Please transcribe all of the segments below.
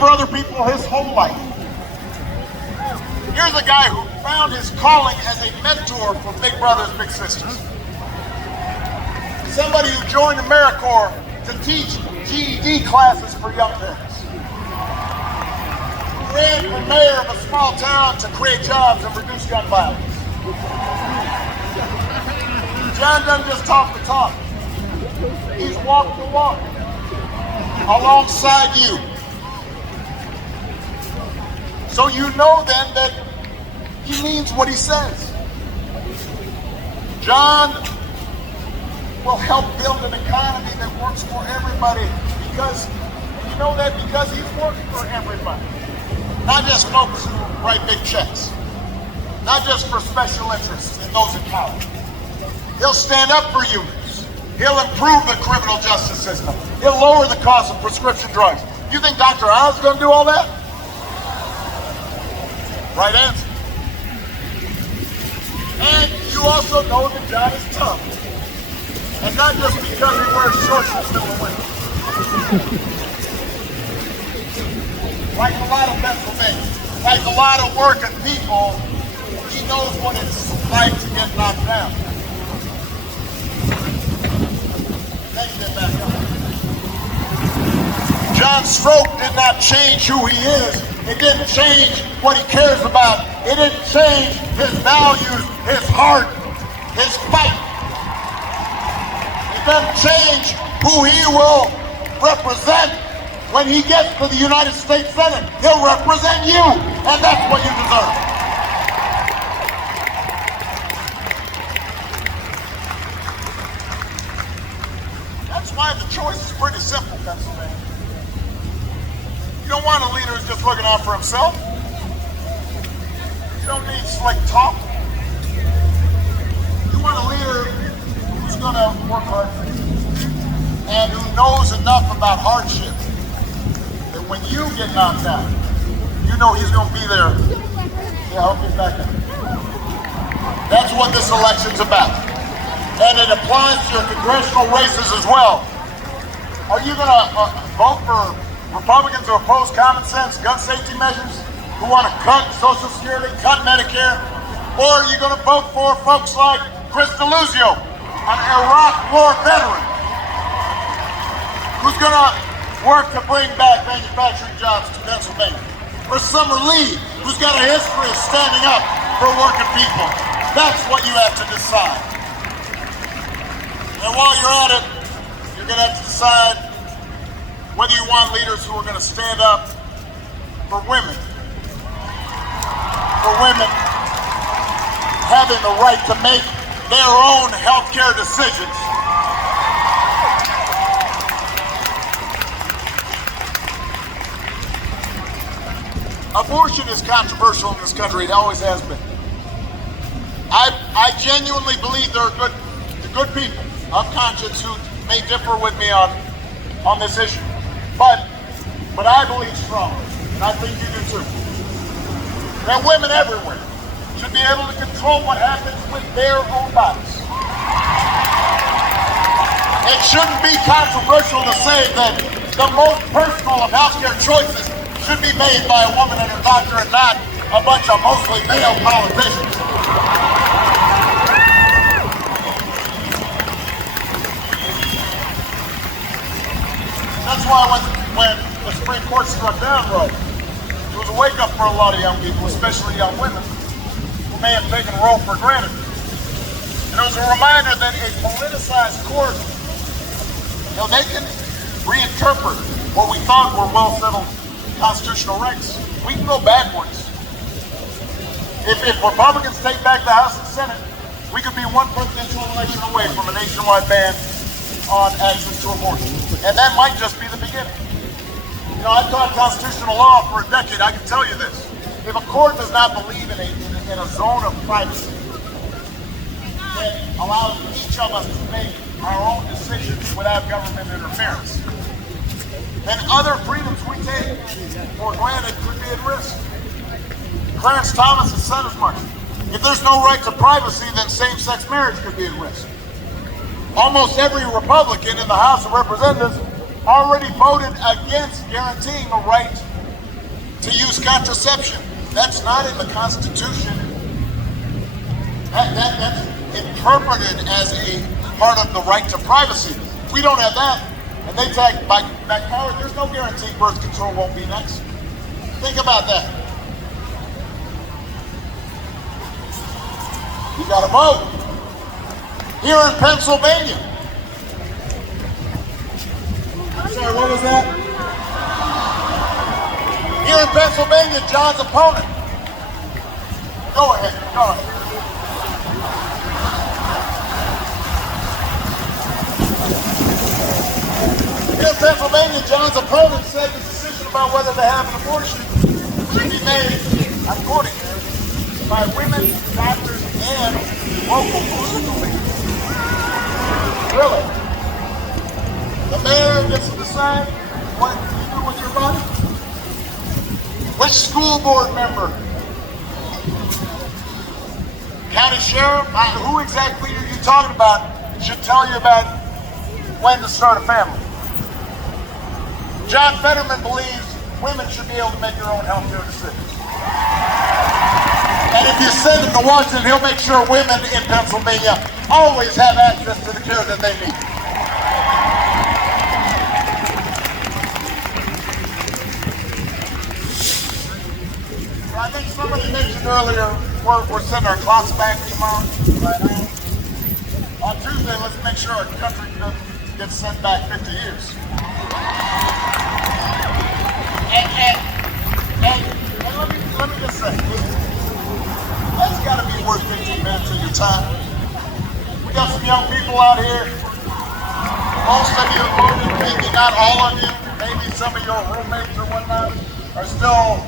for other people his whole life. Here's a guy who found his calling as a mentor for big brothers, big sisters. Somebody who joined AmeriCorps to teach GED classes for young parents. Who ran for mayor of a small town to create jobs and reduce gun violence. John doesn't just talk the talk. He's walked the walk alongside you. So you know then that he means what he says. John will help build an economy that works for everybody because, you know that, because he's working for everybody. Not just folks who write big checks. Not just for special interests and those in power. He'll stand up for unions. He'll improve the criminal justice system. He'll lower the cost of prescription drugs. You think Dr. Oz is going to do all that? Right answer. And you also know that John is tough. And not just because he wears shorts instead of women. Like a lot of Pennsylvania, like a lot of working people, he knows what it's like to get knocked down. Then you get back up. John Stroke did not change who he is. It didn't change what he cares about. It didn't change his values, his heart, his fight. It doesn't change who he will represent when he gets to the United States Senate. He'll represent you, and that's what you deserve. That's why the choice is pretty simple, Pennsylvania. You don't want a leader who's just looking out for himself. You don't need slick talk. You want a leader who's going to work hard for you and who knows enough about hardship that when you get knocked down, you know he's going to be there to help you back up. That's what this election's about. And it applies to your congressional races as well. Are you going to vote for Republicans who oppose common sense gun safety measures, who want to cut Social Security, cut Medicare? Or are you going to vote for folks like Chris DeLuzio, an Iraq War veteran, who's going to work to bring back manufacturing jobs to Pennsylvania? Or Summer Lee, who's got a history of standing up for working people? That's what you have to decide. And while you're at it, you're going to have to decide whether you want leaders who are going to stand up for women having the right to make their own health care decisions. Abortion is controversial in this country. It always has been. I genuinely believe there are good people of conscience who may differ with me on this issue. But I believe strongly, and I think you do too, that women everywhere should be able to control what happens with their own bodies. It shouldn't be controversial to say that the most personal of healthcare choices should be made by a woman and her doctor and not a bunch of mostly male politicians. That's why when the Supreme Court struck down Roe, it was a wake-up for a lot of young people, especially young women, who may have taken Roe for granted. And it was a reminder that a politicized court, they can reinterpret what we thought were well-settled constitutional rights. We can go backwards. If Republicans take back the House and Senate, we could be one presidential election away from a nationwide ban on access to abortion. And that might just be the beginning. You know, I've taught constitutional law for a decade. I can tell you this. If a court does not believe in a zone of privacy that allows each of us to make our own decisions without government interference, then other freedoms we take for granted could be at risk. Clarence Thomas has said as much. If there's no right to privacy, then same-sex marriage could be at risk. Almost every Republican in the House of Representatives already voted against guaranteeing a right to use contraception. That's not in the Constitution. That's interpreted as a part of the right to privacy. We don't have that, and they take back power. There's no guarantee birth control won't be next. Think about that. You got to vote. Here in Pennsylvania. I'm sorry, what was that? Here in Pennsylvania, John's opponent. Go ahead, go ahead. Here in Pennsylvania, John's opponent said the decision about whether to have an abortion should be made, I'm quoting here, by women, doctors, and local political leaders. Really? The mayor gets to decide what you do with your body? Which school board member? County sheriff? Who exactly are you talking about should tell you about when to start a family? John Fetterman believes women should be able to make their own health care decisions. And if you send him to Washington, he'll make sure women in Pennsylvania always have access to the care that they need. I think somebody mentioned earlier, we're setting our clocks back tomorrow. Right now. On Tuesday, let's make sure our country doesn't get sent back 50 years. And let me just say, that's got to be worth 15 minutes of your time. We got some young people out here. Most of you voted, maybe not all of you, maybe some of your roommates or whatnot are still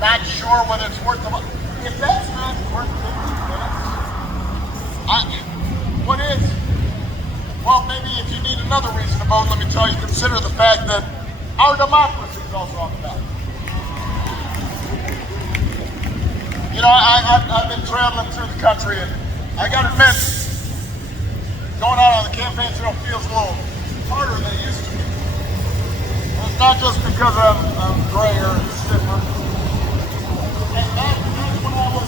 not sure whether it's worth the money. If that's not worth 15 minutes, what is? Well, maybe if you need another reason to vote, let me tell you, consider the fact that our democracy is also on the ballot. You know, I've been traveling through the country, and I got to admit, going out on the campaign trail feels a little harder than it used to be. And it's not just because I'm grayer and stiffer. And that's when I was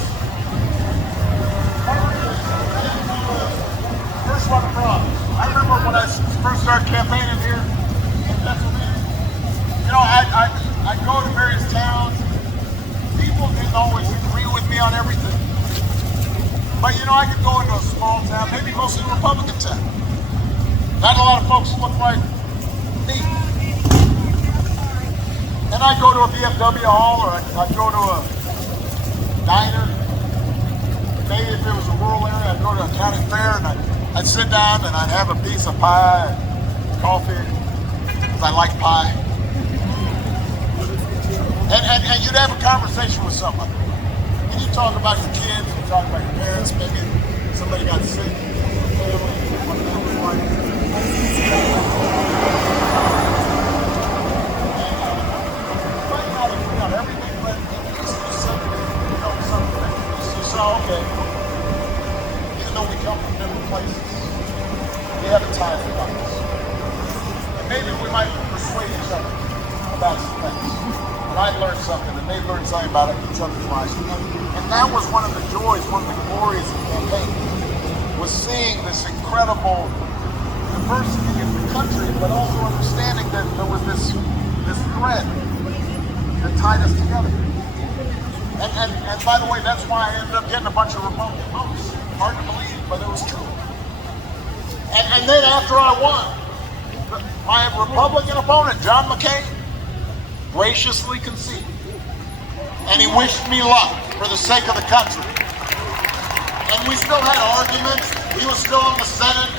first one abroad. I remember when I first started campaigning here in Pennsylvania. You know, I'd go to various towns. People didn't always agree with me on everything. But you know, I could go into a small town, maybe mostly a Republican town. Not a lot of folks look like me. And I'd go to a VFW hall, or I'd go to a diner. Maybe if it was a rural area, I'd go to a county fair, and I'd sit down and I'd have a piece of pie and coffee, because I like pie. And you'd have a conversation with somebody. And you talk about your kids, you talk about your parents, maybe somebody got sick, everything, but at least you said, you know, something. You saw, okay, even though we come from different places, we have a tie for us. And maybe we might persuade each other about some things. And I'd learned something, and they'd learned something about each other's lives. And that was one of the joys, one of the glories of campaigning, was seeing this incredible diversity in the country, but also understanding that there was this thread that tied us together. And by the way, that's why I ended up getting a bunch of Republican votes. Hard to believe, but it was true. And then after I won, my Republican opponent, John McCain, graciously conceded. And he wished me luck for the sake of the country. And we still had arguments. He was still in the Senate.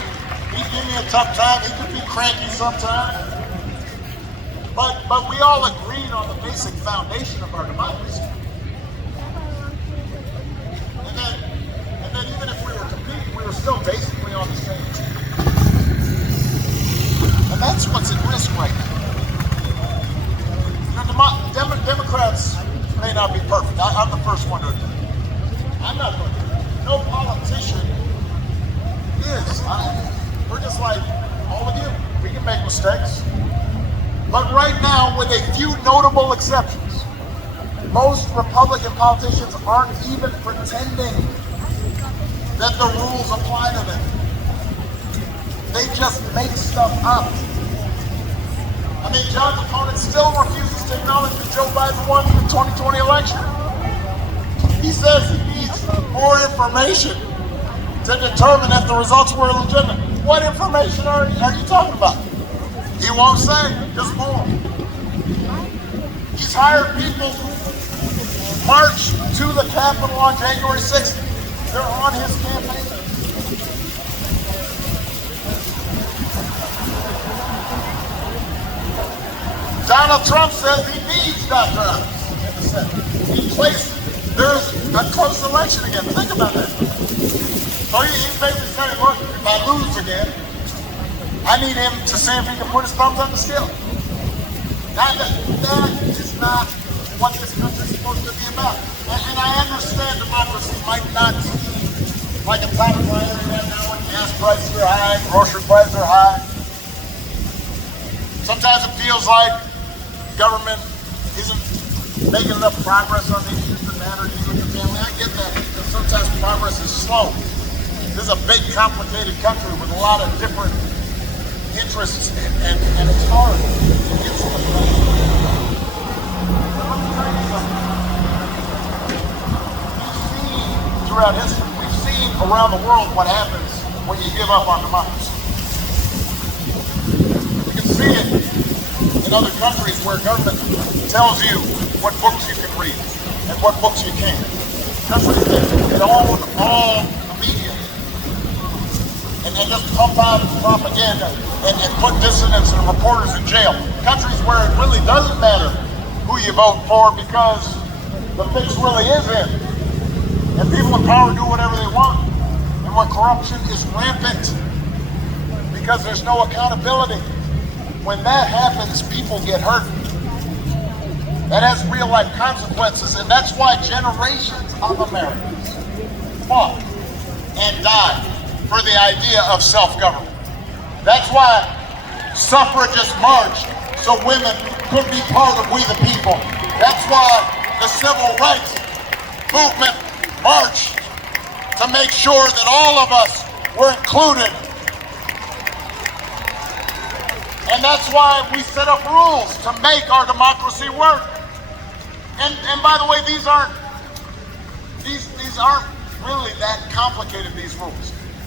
He'd give me a tough time. He could be cranky sometimes. But we all agreed on the basic foundation of our democracy. And then even if we were competing, we were still basically on the same team. And that's what's at risk right now. Democrats may not be perfect. I'm the first one to admit it. I'm not perfect. No politician is. We're just like all of you. We can make mistakes. But right now, with a few notable exceptions, most Republican politicians aren't even pretending that the rules apply to them. They just make stuff up. I mean, John's opponent still refuses to acknowledge that Joe Biden won the 2020 election. He says he needs more information to determine if the results were legitimate. What information are you talking about? He won't say, just more. He's hired people who march to the Capitol on January 6th. They're on his campaign. Donald Trump says he needs Dr. Oz in the Senate. There's a close election again. Think about that. So he's basically saying, look, if I lose again, I need him to see if he can put his thumbs on the scale. That is not what this country is supposed to be about. And I understand democracy might not seem like a top priority right now when gas prices are high, grocery prices are high. Sometimes it feels like government isn't making enough progress on the issues that matter to you and your family. I get that. Sometimes progress is slow. This is a big, complicated country with a lot of different interests, and it's hard. It's throughout history, we've seen around the world what happens when you give up on democracy. You can see it in other countries where government tells you what books you can read and what books you can't. Countries that own all the media and just pump out propaganda and put dissidents and reporters in jail. Countries where it really doesn't matter who you vote for because the fix really is in. And people in power do whatever they want. And where corruption is rampant because there's no accountability. When that happens, people get hurt. That has real life consequences, and that's why generations of Americans fought and died for the idea of self-government. That's why suffragists marched so women could be part of We the People. That's why the civil rights movement marched to make sure that all of us were included. And that's why we set up rules to make our democracy work. And by the way, these aren't really that complicated, these rules.